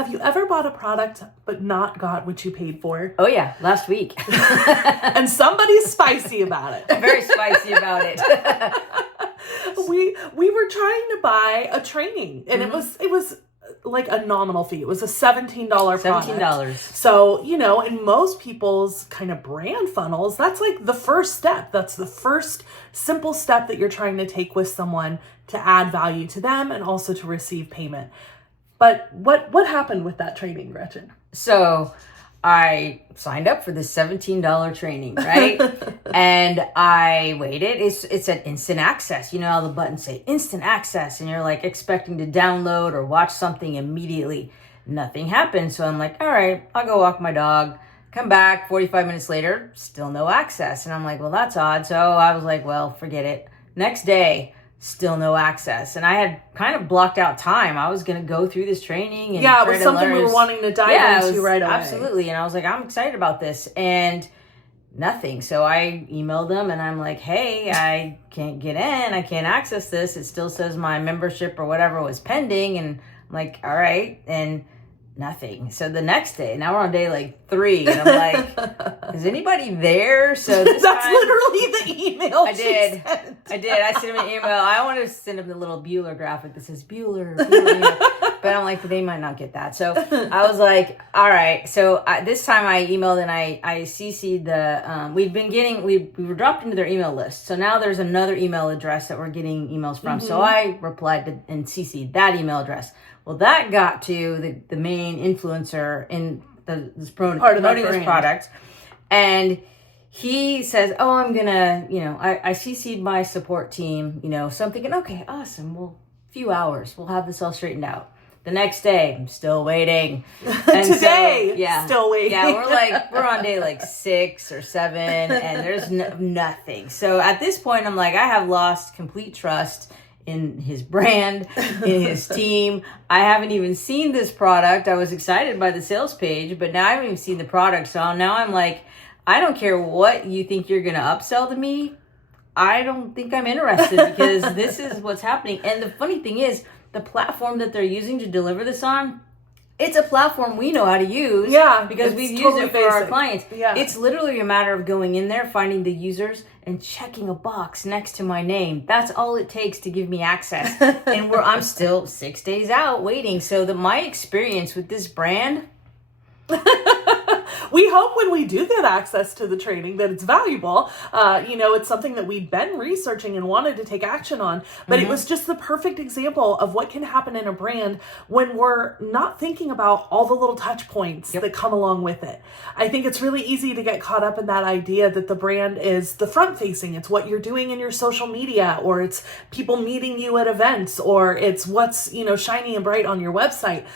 Have you ever bought a product but not got what you paid for? Oh yeah, last week. And somebody's spicy about it. Very spicy about it. We were trying to buy a training, and it was like a nominal fee. It was a $17 product. $17. So, in most people's kind of brand funnels, that's like the first step. That's the first simple step that you're trying to take with someone to add value to them and also to receive payment. But what happened with that training, Gretchen? So I signed up for this $17 training, right? And I waited. It said instant access. You know how the buttons say instant access, and you're like expecting to download or watch something immediately. Nothing happened. So I'm like, all right, I'll go walk my dog. Come back 45 minutes later, still no access. And I'm like, well, that's odd. So I was like, well, forget it. Next day, still no access. And I had kind of blocked out time. I was going to go through this training. And it was something we were wanting to dive into right away. Absolutely. And I was like, I'm excited about this. And nothing. So I emailed them and I'm like, hey, I can't get in. I can't access this. It still says my membership or whatever was pending. And I'm like, all right. And nothing. So the next day, now we're on day like 3, and I'm like, is anybody there? So this that's time, literally the email I did. I sent him an email. I wanted to send him the little Bueller graphic that says Bueller. But I'm like, they might not get that. So I was like, all right. So this time I emailed and I CC'd the, we were dropped into their email list. So now there's another email address that we're getting emails from. So I replied to and CC'd that email address. Well, that got to the main influencer in this promoting this product. And he says, oh, I'm going to, I CC'd my support team, so I'm thinking, okay, awesome. Well, a few hours, we'll have this all straightened out. The next day, I'm still waiting. And Today, so, still waiting. Yeah, we're on day like 6 or 7, and there's nothing. So at this point, I'm like, I have lost complete trust in his brand, in his team. I haven't even seen this product. I was excited by the sales page, but now I haven't even seen the product. So now I'm like, I don't care what you think you're going to upsell to me. I don't think I'm interested because this is what's happening. And the funny thing is, the platform that they're using to deliver this on, it's a platform we know how to use. Yeah, because we've used it for our clients. Yeah. It's literally a matter of going in there, finding the users, and checking a box next to my name. That's all it takes to give me access. And I'm still 6 days out waiting. So my experience with this brand... We hope when we do get access to the training that it's valuable. It's something that we've been researching and wanted to take action on. But it was just the perfect example of what can happen in a brand when we're not thinking about all the little touch points that come along with it. I think it's really easy to get caught up in that idea that the brand is the front facing. It's what you're doing in your social media, or it's people meeting you at events, or it's what's, shiny and bright on your website.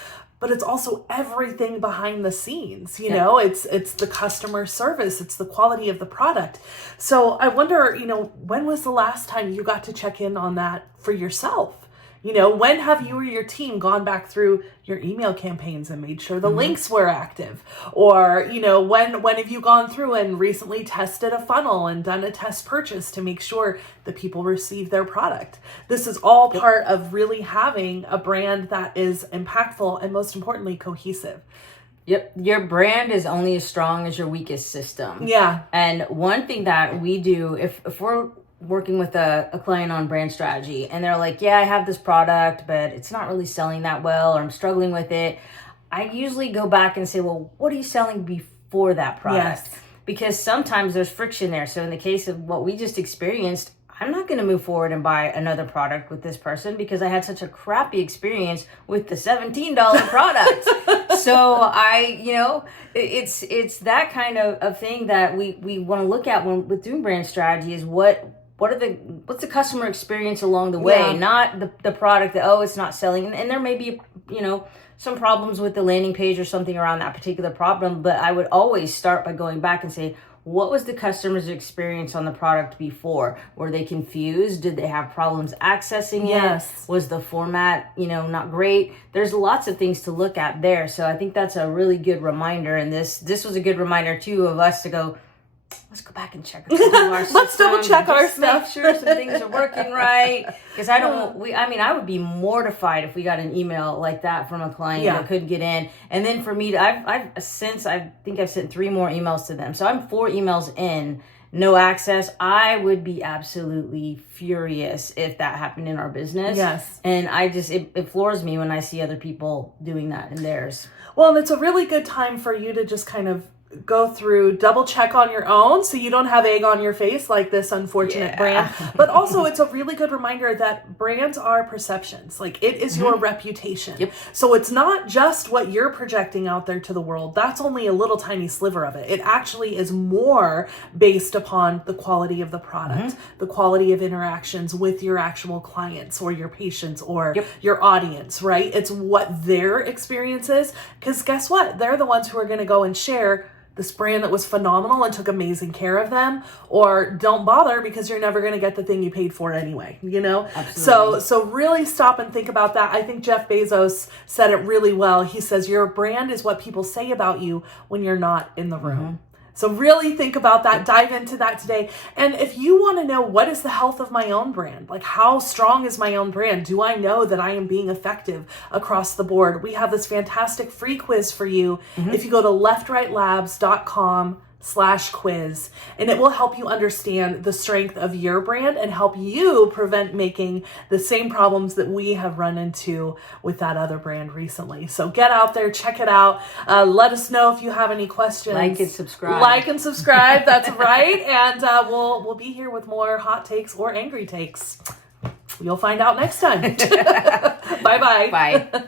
But it's also everything behind the scenes, it's the customer service, it's the quality of the product. So I wonder, when was the last time you got to check in on that for yourself? When have you or your team gone back through your email campaigns and made sure the links were active? Or, when have you gone through and recently tested a funnel and done a test purchase to make sure that people receive their product? This is all part of really having a brand that is impactful and, most importantly, cohesive. Yep. Your brand is only as strong as your weakest system. Yeah. And one thing that we do, if we're working with a client on brand strategy and they're like, yeah, I have this product, but it's not really selling that well, or I'm struggling with it, I usually go back and say, well, what are you selling before that product? Yes. Because sometimes there's friction there. So in the case of what we just experienced, I'm not going to move forward and buy another product with this person because I had such a crappy experience with the $17 product. So it's that kind of thing that we want to look at when with doing brand strategy is what's the customer experience along the way, not the product that, it's not selling. And there may be, some problems with the landing page or something around that particular problem. But I would always start by going back and say, what was the customer's experience on the product before? Were they confused? Did they have problems accessing it? Yes. Was the format, not great? There's lots of things to look at there. So I think that's a really good reminder. And this was a good reminder too of us to go, let's go back and check a couple of our Let's double check our just stuff. make sure some things are working right. Because I would be mortified if we got an email like that from a client that couldn't get in. And then for me, I think I've sent 3 more emails to them. So I'm 4 emails in, no access. I would be absolutely furious if that happened in our business. Yes. And it floors me when I see other people doing that in theirs. Well, and it's a really good time for you to just kind of go through, double check on your own so you don't have egg on your face like this unfortunate brand. But also it's a really good reminder that brands are perceptions. Like it is your reputation. Yep. So it's not just what you're projecting out there to the world. That's only a little tiny sliver of it. It actually is more based upon the quality of the product, the quality of interactions with your actual clients or your patients or your audience, right? It's what their experience is. Because guess what? They're the ones who are going to go and share this brand that was phenomenal and took amazing care of them, or don't bother because you're never going to get the thing you paid for anyway, you know? Absolutely. So really stop and think about that. I think Jeff Bezos said it really well. He says, your brand is what people say about you when you're not in the room. So really think about that, dive into that today. And if you want to know what is the health of my own brand, like how strong is my own brand? Do I know that I am being effective across the board? We have this fantastic free quiz for you. If you go to leftrightlabs.com/quiz, and it will help you understand the strength of your brand and help you prevent making the same problems that we have run into with that other brand recently. So get out there, check it out. Let us know if you have any questions. Like and subscribe. That's right. And we'll be here with more hot takes or angry takes. You'll find out next time. Bye-bye. Bye.